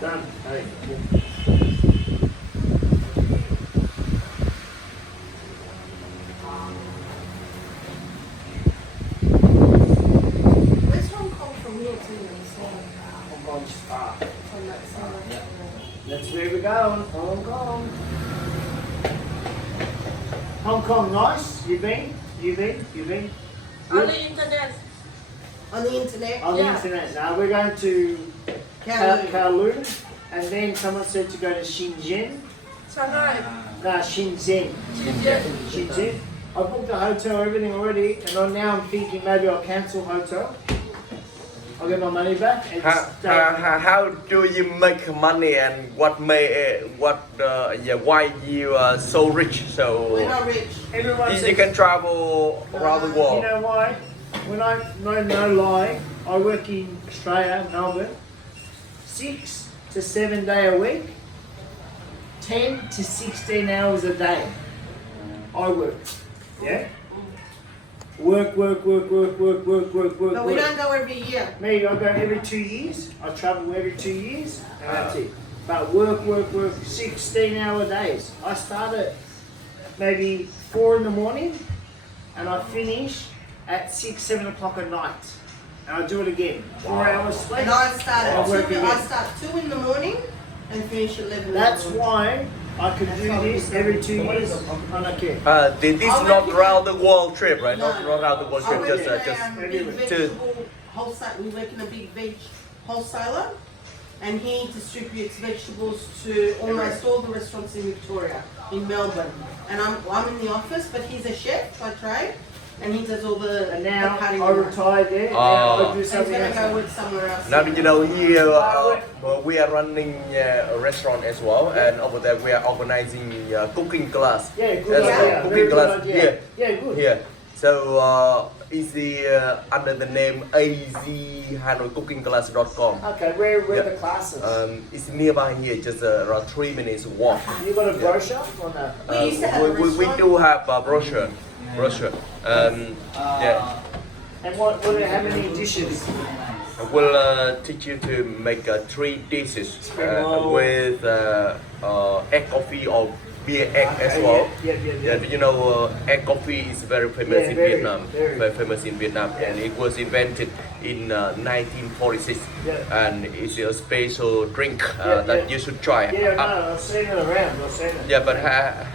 Done. Hey. Where's Hong Kong from here to Hong Kong Spa. on that side? That's where we're going. Hong Kong. Hong Kong, nice. You been? You been? You been? On the internet. On the internet? On the Yeah. internet. Now we're going to Kowloon. Kowloon, and then someone said to go to Shenzhen. Hanoi. No, Shenzhen. Shenzhen. Shenzhen. I booked the hotel, everything already, and now I'm thinking maybe I'll cancel hotel. I'll get my money back and stay. How do you make money and why you are so rich? So We're not rich. Everyone you says, can travel around the you world. know why? When no lie, I work in Australia, Melbourne, 6 to 7 day a week, 10 to 16 hours a day. I work. Yeah? Work. But we work. don't go every year. Me, I go every 2 years. I travel every 2 years, and that's it. But work, 16-hour days. I start at maybe 4 in the morning, and I finish at 6, 7 o'clock at night. And I do it again. 4 hours sleep. And I start I work at 2, again. I start 2 in the morning and finish 11 in the That's morning. why I can do this every 2 years. I don't care. This is not round the world trip, right? No. Not round the world I trip. work Just in a big everywhere. vegetable wholesale. We work in a big veg wholesaler, and he distributes vegetables to almost all the restaurants in Victoria, in Melbourne. And I'm in the office, but he's a chef by trade, and he does all the And now cutting. I retired there. Now I do And he's something gonna go else. work somewhere else. Now you know here we are running a restaurant as well, and over there we are organizing cooking class. Yeah, good As well, idea. Very cooking good class idea. here. Yeah, good. Here. So it's under the name azhanoiccookingclass.com. Okay, where the classes? It's nearby here, just around 3 minutes walk. You got a brochure or no? We used to have a We restaurant. do have a brochure. Yeah. And how many dishes? We'll teach you to make 3 dishes roll. with egg coffee or beer egg as well. Yeah. You know, egg coffee is very famous Yeah, in very, Vietnam. very. Very famous in Vietnam, and it was invented in 1946. Yeah. And it's a special drink Yeah. that you should try. Yeah, no, I've seen it around. I've seen it. Yeah, but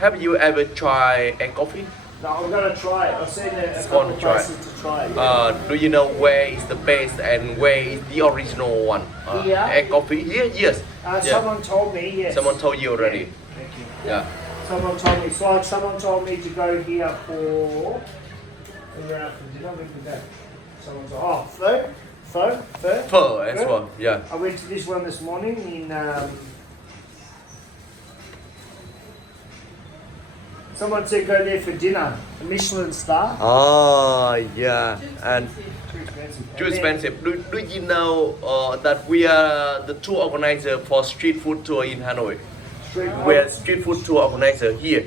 have you ever tried egg coffee? No, I'm gonna try it. I've seen it a It's couple fun to try. places to try it. Yeah. Do you know where is the best and where is the original one? Here? Egg coffee here? Yes. Yeah. Someone told me, yes. Someone told you already. Thank you. Yeah. Someone told me. So someone told me to go here for. Did I go? Someone told. Pho. Pho as well. Yeah. I went to this one this morning in. Someone said go there for dinner. A Michelin star. Oh yeah. And Too expensive. too And then- expensive. Do you know that we are the tour organizer for street food tour in Hanoi? Street We are food. street food tour organizer here.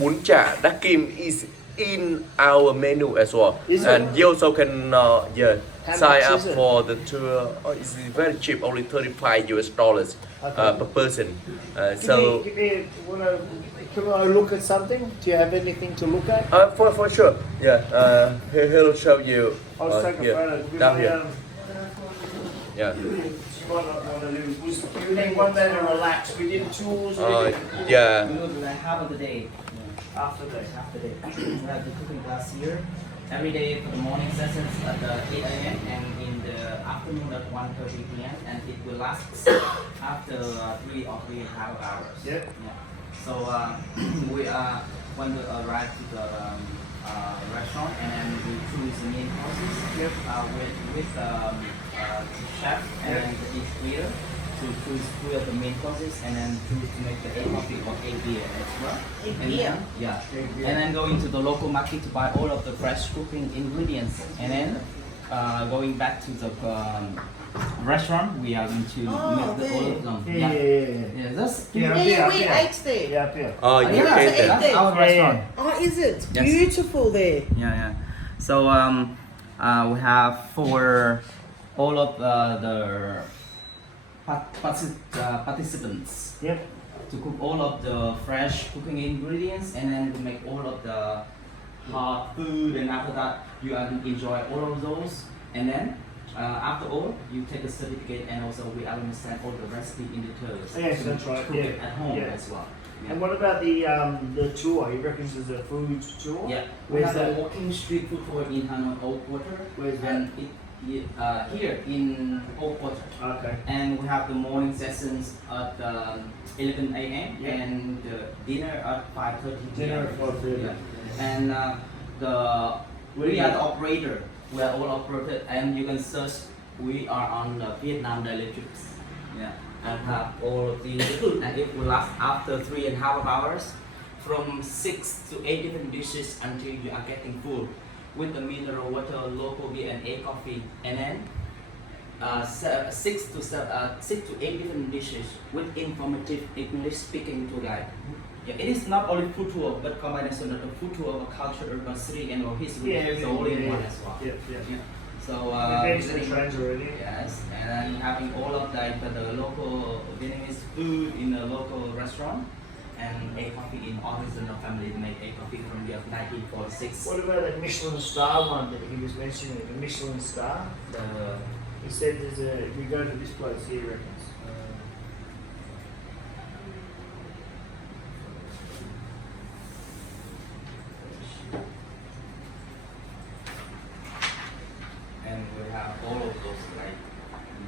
Bún chả Đắc Kim is in our menu as well. Is it? And you also can How sign much up is it? for the tour. Oh, it's very cheap, only $35 Okay. per person. Give me, can I look at something? Do you have anything to look at? For sure, yeah. He'll show you. I'll take a here, photo. Because down I, here. Yeah. What I want to do was we did one day to relax. We did tours. We did Yeah. We do like half of the day. after that. Half the day. We have the cooking class here. Every day for the morning sessions at 8 a.m. and in the afternoon at 1:30 p.m. and it will last after 3 or 3.5 hours. Yeah. So we when we arrive to the restaurant and then we choose the main courses Yep. with the chef and Yep. then the waiter to choose 3 of the main courses and then choose to make the egg coffee or egg beer as well. Egg And beer? then- yeah. Egg beer. And then go into the local market to buy all of the fresh cooking ingredients and then going back to the restaurant, we are going to Oh, make all of them. Yeah, yeah, yeah. Yeah, that's Yeah. Yeah, we ate there. Yeah, up here. Oh, you Yeah, ate so that. that's our Yeah, restaurant. Oh, is it? Yes. Beautiful there. Yeah. So we have for all of the participants Yep. to cook all of the fresh cooking ingredients and then to make all of the hot food, and after that you enjoy all of those, and then after all you take a certificate, and also we understand all the recipe in details Yes, to that's right, cook yeah, it at home yeah. as well. And what about the tour? You reckon there's a food tour? Yeah, we Where's have a that? walking street food tour in Hanoi Old Quarter. Where's that? And here in Old Quarter. Okay. And we have the morning sessions at 11 a.m. Yeah. and the dinner at 5:30 p.m. Dinner at 5:30. Yeah. And we are the operator. We are all operated, and you can search. We are on the Vietnam Daily Trips. Yeah. And have all of these, and it will last after 3.5 hours, from 6 to 8 different dishes until you are getting full, with the mineral water, local beer, and egg coffee, and then 6 to 8 different dishes with informative English speaking tour guide. Yeah, it is not only food tour, but combination of the food tour of a culture, urban city, and our history. Yeah, so all in yeah, one yeah. as well. Yeah. So We've been to the visiting- trains already. Yes, and then having all of the local Vietnamese food in a local restaurant, and a coffee in original family made a coffee from the year 1946. What about the Michelin star one that he was mentioning? The Michelin star? He said there's a. We go to this place. He reckons. And we have all of those like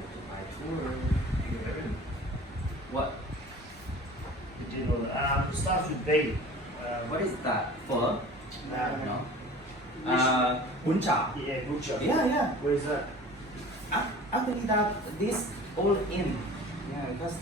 multiple tour. What? We did all that. It starts with B. What is that? Pho? No. No. Bún chả. Yeah, butcher. Yeah. Where's that? Actually, that this all in. Yeah, because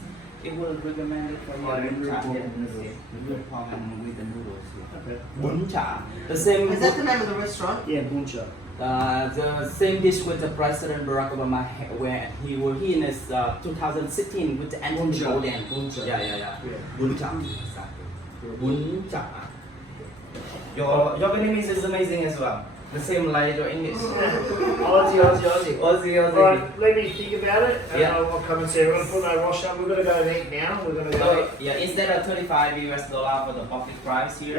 it will recommend it for you. Oh, Bún chả, yeah, yeah, noodles. the good pork and with the noodles. Yeah. Okay. Bún chả. The same. Is that the name of the restaurant? Yeah, butcher. The same dish with the President Barack Obama, where he in his 2016 with the Anthony Bún chả. Bourdain. Bún chả. Yeah. Yeah. Bún chả. Exactly. Bún chả. Your Vietnamese is amazing as well. The same like your English. Aussie. Aussie. Alright, let me think about it and Yeah. I'll come and see. We're gonna put my wash up. We're gonna go and eat now. We're gonna go. So, yeah, instead of $35 for the public price here.